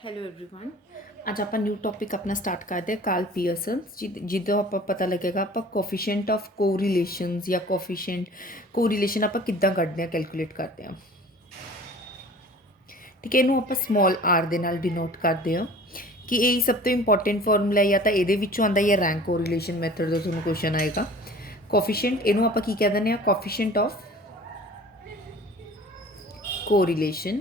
Hello everyone. ਅੱਜ ਆਪਾਂ new topic ਆਪਣਾ ਸਟਾਰਟ ਕਰਦੇ ਹਾਂ ਕਾਰਲ ਪੀਅਰਸਨ ਜਿੱਦੋਂ ਆਪਾਂ ਪਤਾ ਲੱਗੇਗਾ ਆਪਾਂ ਕੋਫੀਸ਼ੀਐਂਟ ਆਫ ਕੋਰਿਲੇਸ਼ਨਸ ਜਾਂ ਕੋਫੀਸ਼ੀਐਂਟ ਕੋਰਿਲੇਸ਼ਨ ਆਪਾਂ ਕਿੱਦਾਂ ਕੱਢਦੇ ਹਾਂ ਕੈਲਕੂਲੇਟ ਕਰਦੇ ਹਾਂ। ਠੀਕ ਹੈ, ਇਹਨੂੰ ਆਪਾਂ ਸਮਾਲ ਆਰ ਦੇ ਨਾਲ ਡਿਨੋਟ ਕਰਦੇ ਹਾਂ ਕਿ ਇਹ ਸਭ ਤੋਂ ਇੰਪੋਰਟੈਂਟ ਫਾਰਮੂਲਾ ਜਾਂ ਤਾਂ ਇਹਦੇ ਵਿੱਚੋਂ ਆਉਂਦਾ ਜਾਂ ਰੈਂਕ ਕੋਰਿਲੇਸ਼ਨ ਮੈਥਡ ਦਾ ਤੁਹਾਨੂੰ ਕੁਐਸਚਨ ਆਏਗਾ। ਕੋਫੀਸ਼ੀਐਂਟ ਇਹਨੂੰ ਆਪਾਂ ਕੀ ਕਹਿ ਦਿੰਦੇ ਹਾਂ, ਕੋਫੀਸ਼ੀਐਂਟ ਆਫ ਕੋਰਿਲੇਸ਼ਨ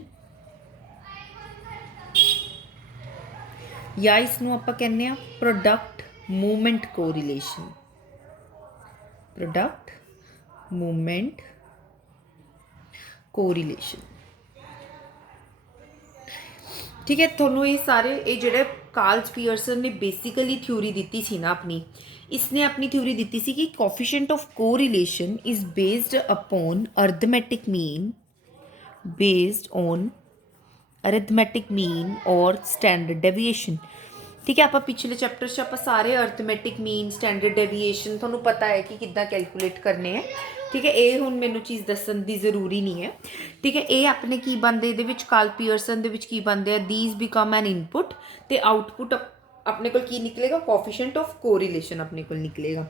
या इसनों आपां कहने आ product movement correlation. Product movement correlation. ठीक है, थोनों ये सारे ये जेडे कार्ल पीयरसन ने बेसिकली थ्योरी दी सी ना अपनी, इसने अपनी थ्योरी दी सी कि coefficient of correlation is based upon arithmetic mean, based on arithmetic mean और स्टैंडर्ड डेविएशन। ठीक है, आप पिछले चैप्टर आप सारे अर्थमेटिक मीन स्टैंडर्ड डेविएशन थोड़ा पता है कि कितना कैलकुलेट करने हैं। ठीक है, ये हुण मैनू चीज़ दसन की जरूरी नहीं है। ठीक है, ये अपने की बनते ये कार्ल पीयरसन की बनते हैं, दीज बिकम एन इनपुट तो आउटपुट अपने को की निकलेगा, कोफिशिएंट ऑफ कोरिलेशन अपने को निकलेगा।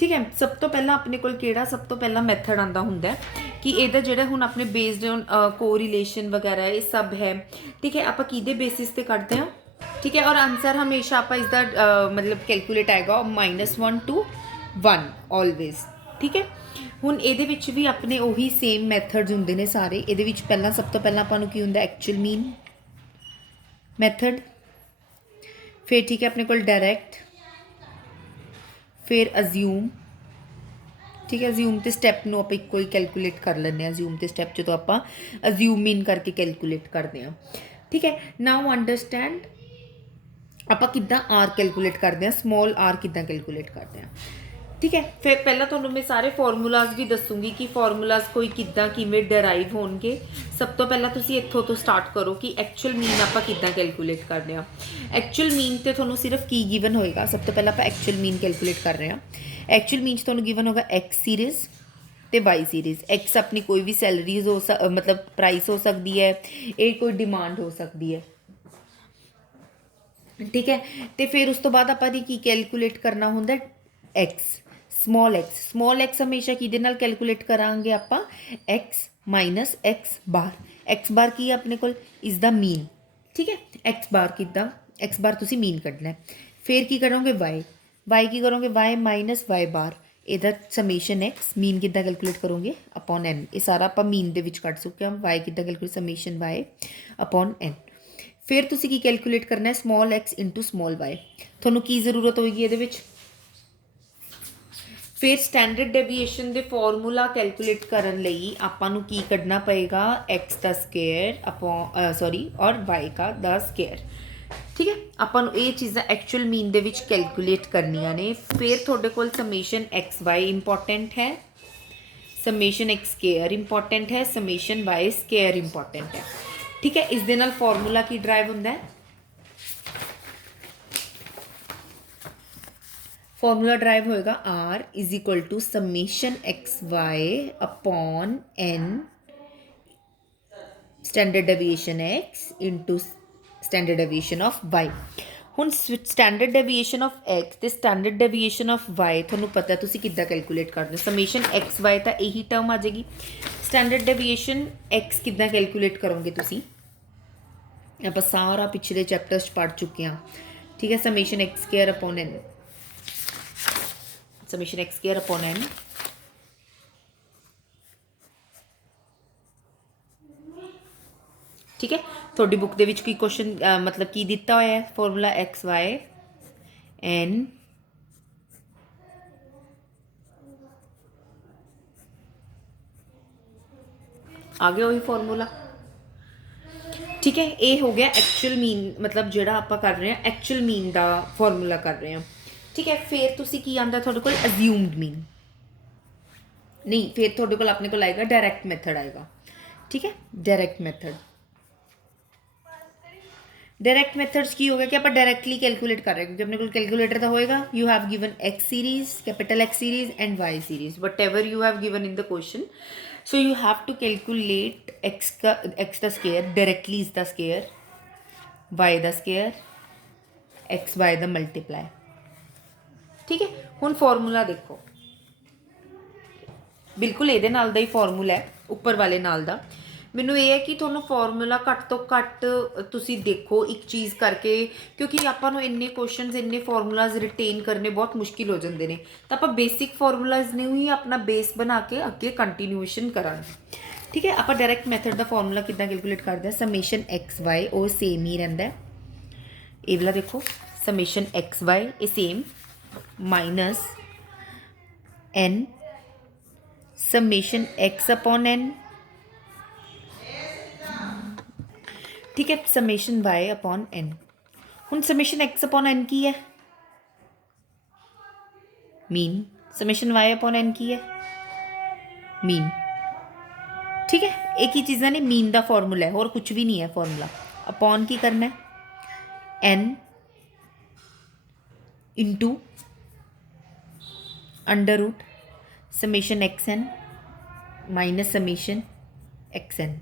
ठीक है, सब तो पहला अपने को केड़ा सब तो पहला मैथड आंदा हुंदा है कि ਇਹਦਾ ਜਿਹੜਾ ਹੁਣ ਆਪਣੇ ਬੇਸਡ ਔਨ ਕੋਰਿਲੇਸ਼ਨ ਵਗੈਰਾ ਇਹ ਸਭ ਹੈ। ਠੀਕ ਹੈ, ਆਪਾਂ ਕਿਹਦੇ ਬੇਸਿਸ ਤੇ ਕੱਢਦੇ ਹਾਂ। ਠੀਕ ਹੈ, ਔਰ ਆਨਸਰ ਹਮੇਸ਼ਾ ਆਪਾਂ ਇਸ ਦਾ ਮਤਲਬ ਕੈਲਕੂਲੇਟ ਆਏਗਾ -1 to 1 ਆਲਵੇਜ਼। ਠੀਕ ਹੈ, ਹੁਣ ਇਹਦੇ ਵਿੱਚ ਵੀ ਆਪਣੇ ਉਹੀ ਸੇਮ ਮੈਥਡਸ ਹੁੰਦੇ ਨੇ ਸਾਰੇ। ਇਹਦੇ ਵਿੱਚ ਪਹਿਲਾਂ ਸਭ ਤੋਂ ਪਹਿਲਾਂ ਆਪਾਂ ਨੂੰ ਕੀ ਹੁੰਦਾ, ਐਕਚੁਅਲ ਮੀਨ ਮੈਥਡ। ਫਿਰ ਠੀਕ ਹੈ ਆਪਣੇ ਕੋਲ ਡਾਇਰੈਕਟ, ਫਿਰ ਅਜ਼ਿਊਮ। ठीक है, अज्यूम तो स्टैप में आप इक्को ही कैलकुलेट कर लें। अज्यूम तो स्टैप जो आप अज्यूम मीन करके कैलकुलेट करते हैं। ठीक है, नाउ अंडरस्टैंड आप किद्दां आर कैलकुलेट करते हैं, स्मॉल आर किद्दां कैलकुलेट करते हैं। ठीक है, फिर पहला तो मैं सारे फॉर्मूलाज भी दसूँगी कि फॉर्मूलाज कोई किद्दां किवें डराइव होणगे। सब तो पहला तुसीं इत्थों तो स्टार्ट करो कि एक्चुअल मीन आप किद्दां कैलकुलेट करते हैं। एक्चुअल मीन तो तुहानूं सिर्फ की गिवन होएगा। सब तो पहला आप एक्चुअल मीन कैलकुलेट कर रहे हैं। एक्चुअल मीन तुहानूं गिवन होगा एक्स सीरीज़ तो वाई सीरीज़। एक्स अपनी कोई भी सैलरीज हो मतलब प्राइस हो सकती है, ये कोई डिमांड हो सकती है। ठीक है, तो फिर उस तो बाद आपां की कैलकुलेट करना होंदा x, small x. Small x हमेशा किहदे नाल कैलकुलेट करांगे आपां, एक्स माइनस एक्स बार। एक्स बार की है अपने कोल, इज द मीन। ठीक है, एक्स बार कितना, एक्स बार तुसीं मीन कढना है। फिर की करोगे वाई, वाई की करोगे वाई माइनस वाई बार। ਇਹਦਾ ਸਮੇਸ਼ਨ एक्स मीन किद्दां कैलकुलेट करोगे अपॉन एन। ये सारा आप मीन दे विच कढ चुके हैं। वाई किद्दां calculate, summation Y upon N. फिर तुसीं की कैलकुलेट करना है small X into small Y. तुहानूं की जरूरत होएगी ਇਹਦੇ ਵਿੱਚ। फिर स्टैंडर्ड डेविएशन के फॉर्मूला कैलकुलेट करने लई आपां नूं की कढना पएगा, एक्स का स्केयर अपॉन सॉरी और वाई का द स्केयर। ठीक है, आपां नूं ये चीज़ां एक्चुअल मीन दे विच कैलकुलेट करनियां ने। फिर तुहाडे कोल समेशन एक्स वाई इंपॉर्टेंट है, समेशन एक्स स्केयर इंपॉर्टेंट है, समेशन वाई स्केयर इंपॉर्टेंट है। ठीक है, इस दे नाल फॉर्मूला की ड्राइव हुंदा है, फॉर्मूला ड्राइव होएगा r is equal to summation x y upon n standard deviation x into standard deviation of y. हुण स्टैंडर्ड डेविएशन ऑफ एक्स तो स्टैंडर्ड डेविएशन ऑफ वाई तुहानूं पता तुसीं किद्दां कैलकुलेट करदे हो। समेशन एक्स वाई तो यही टर्म आ जाएगी। स्टैंडर्ड डेविएशन एक्स किद्दां कैलकुलेट करोगे तुसीं, आप सारा पिछले चैप्टर्स पढ़ चुके हैं। ठीक है, summation x square upon n, summation x square upon N. ठीक है, थोड़ी बुक दे विच कोई क्वेश्चन मतलब की दिता होया है, फॉर्मूला एक्स वाई एन आ गया वही फॉर्मूला। ठीक है, ये हो गया एक्चुअल मीन, मतलब जोड़ा आप कर रहे हैं एक्चुअल मीन का फॉर्मूला कर रहे हैं। ठीक है, फिर तुसी की आंदा थोड़े कोल अज्यूम्ड मीन नहीं, फिर थोड़े कोल अपने को आएगा डायरैक्ट मैथड आएगा। ठीक है, डायरैक्ट मैथड, डायरैक्ट मैथड्स की होगा कि आप डायरैक्टली कैलकुलेट कर रहे हैं, क्योंकि अपने को कैलकुलेटर तो होएगा। You have given X series, capital X series and Y series, whatever you have given in the question. So you have to calculate X का square, directly is the square Y दा square X Y दा multiply. ठीक है, हुण formula देखो, बिल्कुल ये नाल दा ही फॉर्मूला है, उपर वाले नाल दा। मैनू ये है कि थोनों फॉर्मूला घट तो घट तुसी देखो एक चीज़ करके, क्योंकि आपां नूं इन्ने क्वेश्चनस इन्ने फॉर्मूलाज रिटेन करने बहुत मुश्किल हो जाते हैं। तो आप बेसिक फॉर्मूलाज ने ही अपना बेस बना के अगे कंटिन्यूएशन करांगे। ठीक है, आप डायरैक्ट मैथड का फॉर्मूला कितना कैलकुलेट करते हैं, समेशन एक्स वाई वो सेम ही रहिंदा है। ये वाला देखो समेशन एक्स वाई ये same minus n summation x upon N. ठीक है, समेशन वाई अपॉन एन। हुण समेशन एक्स अपॉन एन की है, mean. Summation Y upon n की है, मीन। ठीक है, एक ही चीज़ा ने मीन का फॉर्मूला है और कुछ भी नहीं है फॉर्मूला। अपॉन की करना है n into under root summation x n minus summation x n.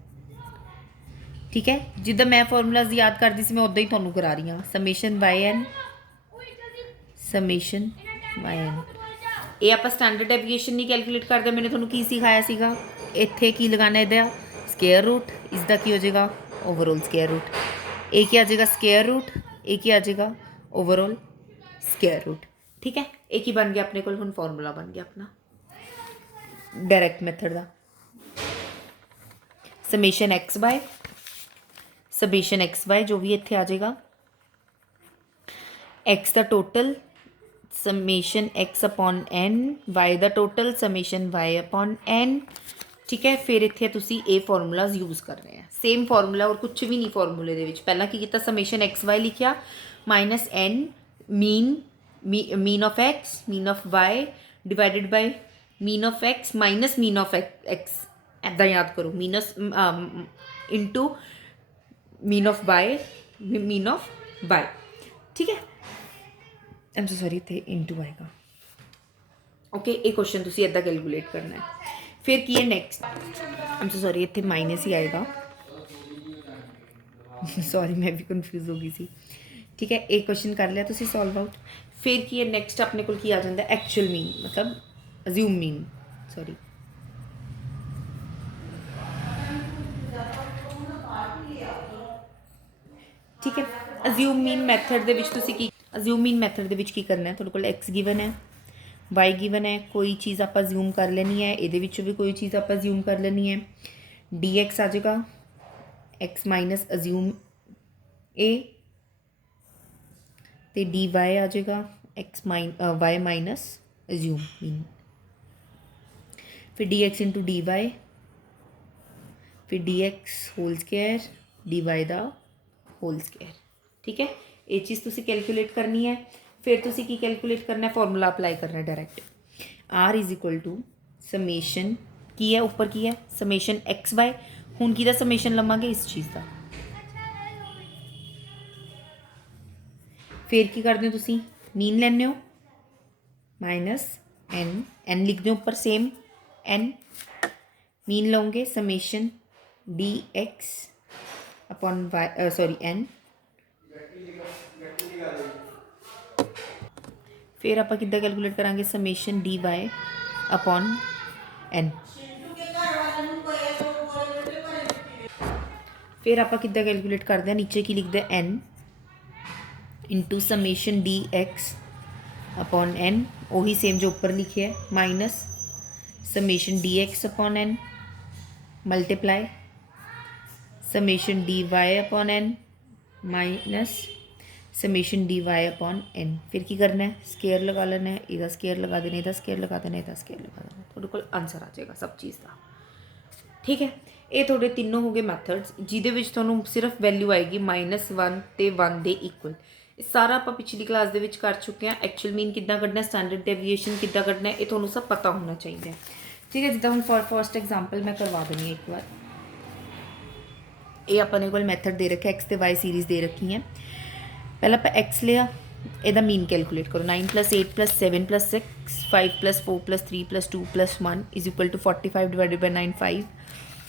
ठीक है, जिदा मैं फॉर्मूलाज याद करती सी मैं उदा ही तुहानूं करा रही हाँ। Summation y n summation y n. ये आप स्टैंडर्ड डेविएशन नहीं कैलकुलेट करते। मैंने तुहानूं की सिखाया सीगा, इत्थे की लगाना इहदा स्केयर रूट, इसका की हो जाएगा ओवरऑल स्केयर रूट। एक ही आ जाएगा स्केयर रूट, एक ही आ जाएगा ओवरऑल स्केयर रूट। ठीक है, एक ही बन गया अपने को, हुण फॉर्मूला बन गया अपना डायरैक्ट मैथड का। Summation X by summation X by जो भी इत्थे आ जाएगा, एक्स का total summation x upon N, Y का total summation Y upon N. ठीक है, फिर इत्थे तुसी ए फॉर्मूलाज यूज़ कर रहे हैं, सेम फॉर्मूला और कुछ भी नहीं फॉर्मूले दे विच। पहला की कीता, समेशन एक्स वाई लिखिया minus N mean mean of X mean of Y divided by mean of X minus mean of X. ऐदा याद करो, means into mean of Y mean of Y. ठीक है, आई एम सो सॉरी इत्थे into आएगा। Okay, एक question तुसी ऐदा कैलकुलेट करना है। फिर की है next, I am so sorry इत्थे माइनस ही आएगा सॉरी मैं भी कन्फ्यूज हो गई सी। ठीक है, एक क्वेश्चन कर लिया तुसी सॉल्व आउट। फिर की है नेक्स्ट अपने को की आ जाता है एक्चुअल मीन, मतलब अज्यूम मीन, सॉरी। ठीक है, अज्यूम मीन मैथड दे विच तुसी की अज्यूम मीन मैथड दे विच की करना है, तुहाडे कोल एक्स गिवन है वाई गिवन है, कोई चीज़ आप अज्यूम कर लेनी है, ये भी कोई चीज़ आप अज्यूम कर लेनी है। डी एक्स आ जाएगा एक्स माइनस अज्यूम ए, तो डी वाई आ जाएगा X Y minus assume mean. फिर D X into D Y, फिर D X whole square D Y दा होल स्केयर। ठीक है, ये चीज़ तुसी कैलकुलेट करनी है। फिर तुसी की कैलकुलेट करना है, फॉर्मूला अप्लाई करना है direct. R is equal to summation की है ऊपर की है समेशन एक्स वाई, हुण की दा समेशन लवांगे इस चीज़ का। फिर की करते हो तुसी, मीन लैने हो माइनस एन, एन लिख दो ऊपर सेम एन, मीन लोगे summation d x upon y sorry n. फिर आप कितना कैलकुलेट करांगे, summation d y upon N. फिर आप कितना कैलकुलेट करते हैं, नीचे की लिखते हैं n into summation d x upon n, वही सेम जो ऊपर लिखे है, minus summation d x upon n multiply summation d y upon n minus summation d y upon N. फिर की करना है, स्केयर लगा लेना है, इधर स्केयर लगा देना, इधर स्केयर लगा देना, इधर स्केयर लगा देना, थोड़े को आंसर आ जाएगा सब चीज़ का। ठीक है, ये थोड़े तीनों हो गए मैथड्स जिहदे विच तुहानूं सिर्फ वैल्यू आएगी -1 ते 1 दे इक्वल। सारा आप पिछली क्लास दे विच कर चुके हैं। एक्चुअल मीन कितना कढ़ना, स्टैंडर्ड डेविएशन कितना कढ़ना है, ये तुहानूं सब पता होना चाहिए। ठीक है, जिद्दां हुण फॉर फर्स्ट एग्जाम्पल मैं करवा देनी है एक बार। ये अपने को मैथड दे रखे एक्स ते वाई सीरीज़ दे रखी है। पहला आप एक्स लिया, ਇਹਦਾ मीन कैलकुलेट करो, 9 + 8 + 7 + 6 5 + 4 + 3 + 2 + 1 = 45 डिवाइडेड बाय 9 5।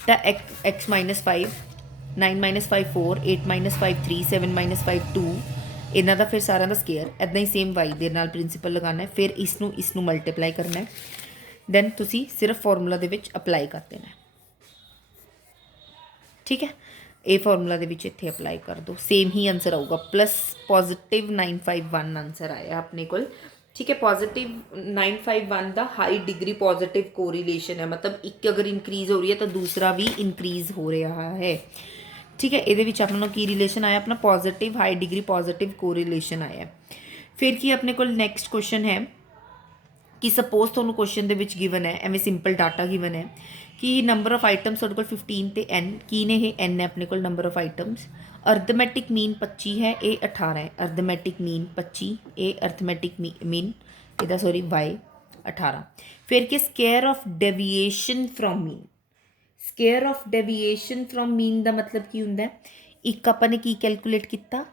तो एक्स -5 9 ਮਾਈਨਸ 5 4, 8 ਮਾਈਨਸ 5 3, 7 ਮਾਈਨਸ 5 2, ਇਹਨਾਂ ਦਾ ਫਿਰ ਸਾਰਿਆਂ ਦਾ ਸਕੇਅਰ ਇੱਦਾਂ ਹੀ ਸੇਮ y ਦੇ ਨਾਲ ਪ੍ਰਿੰਸੀਪਲ ਲਗਾਉਣਾ ਹੈ, ਫਿਰ ਇਸ ਨੂੰ ਮਲਟੀਪਲਾਈ ਕਰਨਾ ਹੈ, ਦੈਨ ਤੁਸੀਂ ਸਿਰਫ ਫਾਰਮੂਲਾ ਦੇ ਵਿੱਚ ਅਪਲਾਈ ਕਰ ਦੇਣਾ ਹੈ। ਠੀਕ ਹੈ, ਇਹ ਫਾਰਮੂਲਾ ਦੇ ਵਿੱਚ ਇੱਥੇ ਅਪਲਾਈ ਕਰ ਦਿਓ, ਸੇਮ ਹੀ ਆਂਸਰ ਆਊਗਾ, ਪਲੱਸ ਪੋਜ਼ਿਟਿਵ 951 ਆਂਸਰ ਆਇਆ ਆਪਣੇ ਕੋਲ। ठीक है, पॉजिटिव 951 ਦਾ ਹਾਈ ਡਿਗਰੀ ਪੋਜ਼ਿਟਿਵ ਕੋਰਿਲੇਸ਼ਨ ਹੈ, ਮਤਲਬ ਇੱਕ ਅਗਰ ਇਨਕਰੀਜ਼ ਹੋ ਰਹੀ ਹੈ ਤਾਂ ਦੂਸਰਾ ਵੀ ਇਨਕਰੀਜ਼ ਹੋ ਰਿਹਾ ਹੈ। ਠੀਕ ਹੈ, ਇਹਦੇ ਵਿੱਚ ਆਪਣਾ ਕੀ ਰਿਲੇਸ਼ਨ ਆਇਆ, ਆਪਣਾ positive high degree positive correlation ਆਇਆ। ਫਿਰ ਕੀ ਆਪਣੇ ਕੋਲ ਨੈਕਸਟ ਕੁਐਸਚਨ ਹੈ ਕਿ ਸਪੋਜ਼ ਤੁਹਾਨੂੰ ਕੁਐਸਚਨ ਦੇ ਵਿੱਚ ਗਿਵਨ ਹੈ, ਐਵੇਂ ਸਿੰਪਲ ਡਾਟਾ ਗਿਵਨ ਹੈ ਕਿ ਨੰਬਰ ਆਫ ਆਈਟਮਸ ਤੁਹਾਡੇ ਕੋਲ 15 ਤੇ n, ਕੀ ਨੇ ਇਹ n ਹੈ ਆਪਣੇ ਕੋਲ ਨੰਬਰ ਆਫ ਆਈਟਮਸ, ਅਰਥਮੈਟਿਕ ਮੀਨ 25 ਹੈ, ਇਹ 18 ਹੈ, ਅਰਥਮੈਟਿਕ ਮੀਨ 25, ਇਹ ਅਰਥਮੈਟਿਕ ਮੀਨ ਇਹਦਾ ਸੌਰੀ y 18। ਫਿਰ ਕਿ square of deviation from mean, square of deviation from mean ਦਾ ਮਤਲਬ ਕੀ ਹੁੰਦਾ, ਇੱਕ ਆਪਾਂ ਨੇ ਕੀ ਕੈਲਕੂਲੇਟ ਕੀਤਾ,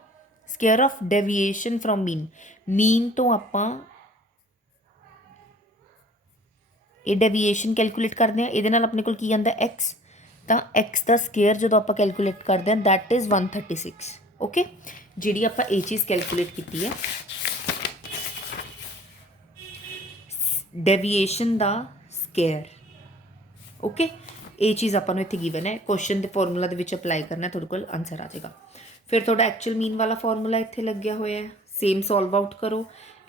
square of deviation from mean, mean ਤੋਂ ਆਪਾਂ ਇਹ ਡੇਵੀਏਸ਼ਨ ਕੈਲਕੂਲੇਟ ਕਰਦੇ ਹਾਂ, ਇਹਦੇ ਨਾਲ ਆਪਣੇ ਕੋਲ ਕੀ ਆਉਂਦਾ x, ਤਾਂ x ਦਾ ਸਕੇਅਰ ਜਦੋਂ ਆਪਾਂ ਕੈਲਕੂਲੇਟ ਕਰਦੇ ਹਾਂ ਦੈਟ ਇਜ਼ 136। ਓਕੇ, ਜਿਹੜੀ ਆਪਾਂ ਇਹ ਚੀਜ਼ ਕੈਲਕੂਲੇਟ ਕੀਤੀ ਹੈ ਡੇਵੀਏਸ਼ਨ ਦਾ ਸਕੇਅਰ। ਓਕੇ, ਇਹ ਚੀਜ਼ ਆਪਾਂ ਨੂੰ ਇੱਥੇ ਗਿਵਨ ਹੈ, ਕੁਐਸਚਨ ਦੇ ਫਾਰਮੂਲਾ ਦੇ ਵਿੱਚ ਅਪਲਾਈ ਕਰਨਾ, ਤੁਹਾਡੇ ਕੋਲ ਆਨਸਰ ਆ ਜਾਏਗਾ। ਫਿਰ ਤੁਹਾਡਾ ਐਕਚੁਅਲ ਮੀਨ ਵਾਲਾ ਫਾਰਮੂਲਾ ਇੱਥੇ ਲੱਗਿਆ ਹੋਇਆ ਹੈ, ਸੇਮ ਸੋਲਵ ਆਊਟ ਕਰੋ,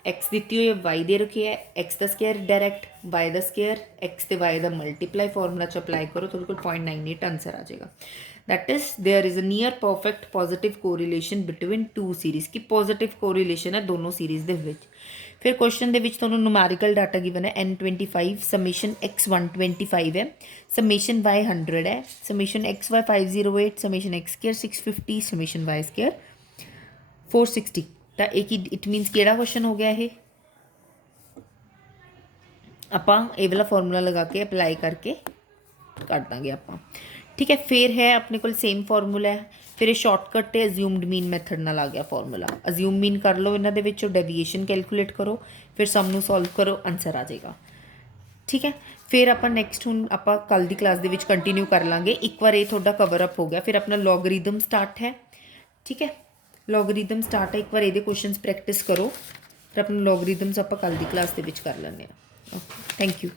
x ਦਿੱਤੀ ਹੋਈ ਹੈ, y ਦੇ ਰੱਖਿਆ ਹੈ, x ਦਾ ਸਕੇਅਰ ਡਾਇਰੈਕਟ, y ਦਾ ਸਕੇਅਰ, x ਤੇ y ਦਾ ਮਲਟੀਪਲਾਈ ਫਾਰਮੂਲਾ 'ਚ ਅਪਲਾਈ ਕਰੋ, ਤੁਹਾਡੇ ਕੋਲ 0.98 ਆਨਸਰ ਆ ਜਾਏਗਾ। that is there is a near perfect positive correlation between two series, ਕਿ ਪੋਜ਼ਿਟਿਵ ਕੋਰਿਲੇਸ਼ਨ ਹੈ ਦੋਨੋਂ ਸੀਰੀਜ਼ ਦੇ ਵਿੱਚ। ਫਿਰ ਕੁਐਸਚਨ ਦੇ ਵਿੱਚ ਤੁਹਾਨੂੰ ਨੂਮੈਰੀਕਲ ਡਾਟਾ ਗਿਵਨ ਹੈ n25, ਸਮੇਸ਼ਨ x 125 ਹੈ, ਸਮੇਸ਼ਨ y 100 ਹੈ, summation xy 508, summation x square 650, summation y square 460। ਤਾਂ ਇਹ ਕੀ ਇਟ ਮੀਨਸ ਕਿਹੜਾ ਕੁਐਸਚਨ ਹੋ ਗਿਆ, ਇਹ ਆਪਾਂ ਇਹ ਵਾਲਾ ਫਾਰਮੂਲਾ ਲਗਾ ਕੇ ਅਪਲਾਈ ਕਰਕੇ ਕੱਢ ਦਾਂਗੇ ਆਪਾਂ। ਠੀਕ ਹੈ, ਫਿਰ ਹੈ ਆਪਣੇ ਕੋਲ ਸੇਮ ਫਾਰਮੂਲਾ ਹੈ, ਫਿਰ ਇਹ ਸ਼ਾਰਟਕਟ ਤੇ ਅਜ਼ਿਊਮਡ ਮੀਨ ਮੈਥਡ ਨਾਲ ਆ ਗਿਆ ਫਾਰਮੂਲਾ। ਅਜ਼ਿਊਮ ਮੀਨ ਕਰ ਲਓ ਇਹਨਾਂ ਦੇ ਵਿੱਚੋਂ, ਡੇਵੀਏਸ਼ਨ ਕੈਲਕੂਲੇਟ ਕਰੋ, ਫਿਰ ਸਮ ਨੂੰ ਸੋਲਵ ਕਰੋ, ਆਨਸਰ ਆ ਜਾਏਗਾ। ਠੀਕ ਹੈ, ਫਿਰ ਆਪਾਂ ਨੈਕਸਟ ਹੁਣ ਆਪਾਂ ਕੱਲ੍ਹ ਦੀ ਕਲਾਸ ਦੇ ਵਿੱਚ ਕੰਟੀਨਿਊ ਕਰ ਲਾਂਗੇ। ਇੱਕ ਵਾਰ ਇਹ ਤੁਹਾਡਾ ਕਵਰ ਅਪ ਹੋ ਗਿਆ, ਫਿਰ ਆਪਣਾ ਲੋਗਰਿਦਮ ਸਟਾਰਟ ਹੈ। ਠੀਕ ਹੈ, ਲੋਗਰਿਦਮ ਸਟਾਰਟ ਹੈ, ਇੱਕ ਵਾਰ ਇਹਦੇ ਕੁਐਸਚਨਸ ਪ੍ਰੈਕਟਿਸ ਕਰੋ, ਫਿਰ ਆਪਣਾ ਲੋਗਰਿਦਮਸ ਆਪਾਂ ਕੱਲ੍ਹ ਦੀ ਕਲਾਸ ਦੇ ਵਿੱਚ ਕਰ ਲੈਂਦੇ ਹਾਂ। Okay, thank you.